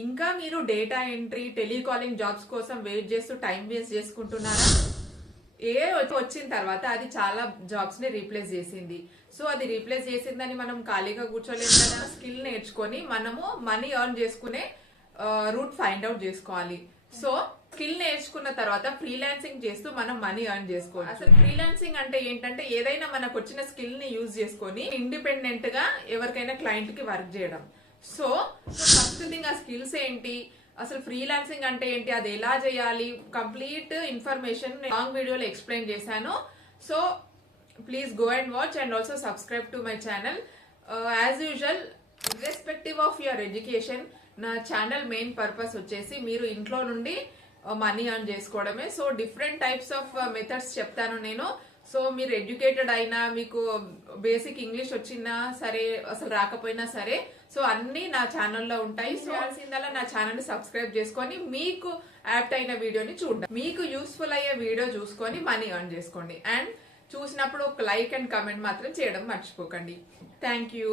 ఇంకా మీరు data entry telecalling jobs కోసం వెయిట్ చేస్తూ టైం వేస్ట్ చేసుకుంటున్నారా? వచ్చిన తర్వాత అది చాలా జాబ్స్ ని రీప్లేస్ చేసింది. సో అది రీప్లేస్ చేసిందని మనం ఖాళీగా కూర్చోలేము కదా. స్కిల్ నేర్చుకొని మనము మనీ ఎర్న్ చేసుకునే రూట్ ఫైండ్ అవుట్ చేసుకోవాలి. సో స్కిల్ నేర్చుకున్న తర్వాత ఫ్రీలాన్సింగ్ చేస్తూ మనం మనీ ఎర్న్ చేసుకోవాలి. అసలు ఫ్రీలాన్సింగ్ అంటే ఏంటంటే ఏదైనా మనకు వచ్చిన స్కిల్ ని యూజ్ చేసుకొని ఇండిపెండెంట్ గా ఎవరికైనా క్లయింట్ కి వర్క్ చేయడం. సో ఫస్ట్ థింగ్ ఆ స్కిల్స్ ఏంటి, అసలు ఫ్రీలాన్సింగ్ అంటే ఏంటి, అది ఎలా చేయాలి, కంప్లీట్ ఇన్ఫర్మేషన్ లాంగ్ వీడియోలో ఎక్స్ప్లెయిన్ చేశాను. So please go and watch and also subscribe to my channel. As usual irrespective of your education, నా ఛానల్ మెయిన్ పర్పస్ వచ్చేసి మీరు ఇంట్లో నుండి మనీ ఎర్న్ చేసుకోవడమే. So different types of methods చెప్తాను నేను. సో మీరు ఎడ్యుకేటెడ్ అయినా, మీకు బేసిక్ ఇంగ్లీష్ వచ్చినా సరే, అసలు రాకపోయినా సరే, సో అన్ని నా ఛానల్లో ఉంటాయి. సో చేయాల్సిందల్లా నా ఛానల్ ని సబ్స్క్రైబ్ చేసుకొని మీకు యాప్ట్ అయిన వీడియోని చూడండి. మీకు యూస్ఫుల్ అయ్యే వీడియో చూసుకొని మనీ ఎర్న్ చేసుకోండి. అండ్ చూసినప్పుడు ఒక లైక్ అండ్ కమెంట్ మాత్రం చేయడం మర్చిపోకండి. Thank you.